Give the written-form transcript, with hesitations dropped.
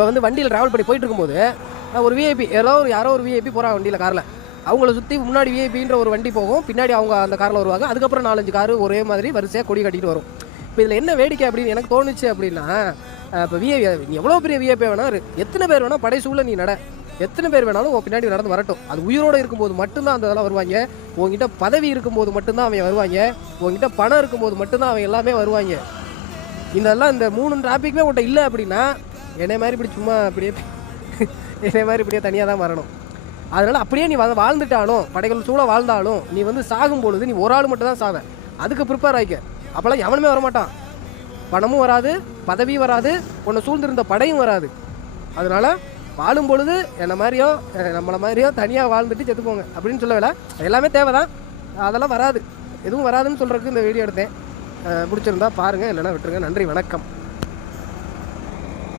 இப்போ வந்து வண்டியில் ட்ராவல் பண்ணி போயிட்டு இருக்கும்போது ஒரு விஐபி யாரோ ஒரு விஐபி போகிறா வண்டியில் காரில், அவங்கள சுற்றி முன்னாடி விஐபின்ற ஒரு வண்டி போகும், பின்னாடி அவங்க அந்த காரில் வருவாங்க, அதுக்கப்புறம் 4-5 காரு ஒரே மாதிரி வரிசையாக கொடி கட்டிட்டு வரும். இப்போ இதில் என்ன வேடிக்கை அப்படின்னு எனக்கு தோணுச்சு அப்படின்னா, இப்போ நீ எவ்வளோ பெரிய விஐபி வேணால் எத்தனை பேர் வேணால் படைசூழ நீ எத்தனை பேர் வேணாலும் உன் பின்னாடி நடந்து வரட்டும். அது உயிரோடு இருக்கும்போது மட்டும்தான் அந்த இதெல்லாம் வருவாங்க. உங்ககிட்ட பதவி இருக்கும்போது மட்டும்தான் அவங்க வருவாங்க. உங்ககிட்ட பணம் இருக்கும்போது மட்டும்தான் அவங்க எல்லாமே வருவாங்க. இதெல்லாம் இந்த 3 டிராபிக்குமே உங்கள்கிட்ட இல்லை அப்படின்னா என்னை மாதிரி இப்படி சும்மா இப்படியே தனியாக தான் வரணும். அதனால் அப்படியே நீ வாழ்ந்துட்டாலும் படைகள் சூழ வாழ்ந்தாலும் நீ வந்து சாகும் பொழுது நீ ஒரு ஆள் மட்டும் தான் சாவேன். அதுக்கு ப்ரிப்பேர் ஆகிக்க. அப்போல்லாம் எவனுமே வரமாட்டான். பணமும் வராது, பதவியும் வராது, உன்னை சூழ்ந்திருந்த படையும் வராது. அதனால் வாழும் பொழுது நம்மளை மாதிரியோ தனியாக வாழ்ந்துட்டு செத்துப்போங்க அப்படின்னு சொல்லவில்லை. எல்லாமே தேவை தான், அதெல்லாம் வராது, எதுவும் வராதுன்னு சொல்கிறதுக்கு இந்த வீடியோ எடுத்தேன். பிடிச்சிருந்தா பாருங்கள், இல்லைன்னா விட்டுருங்க. நன்றி, வணக்கம்.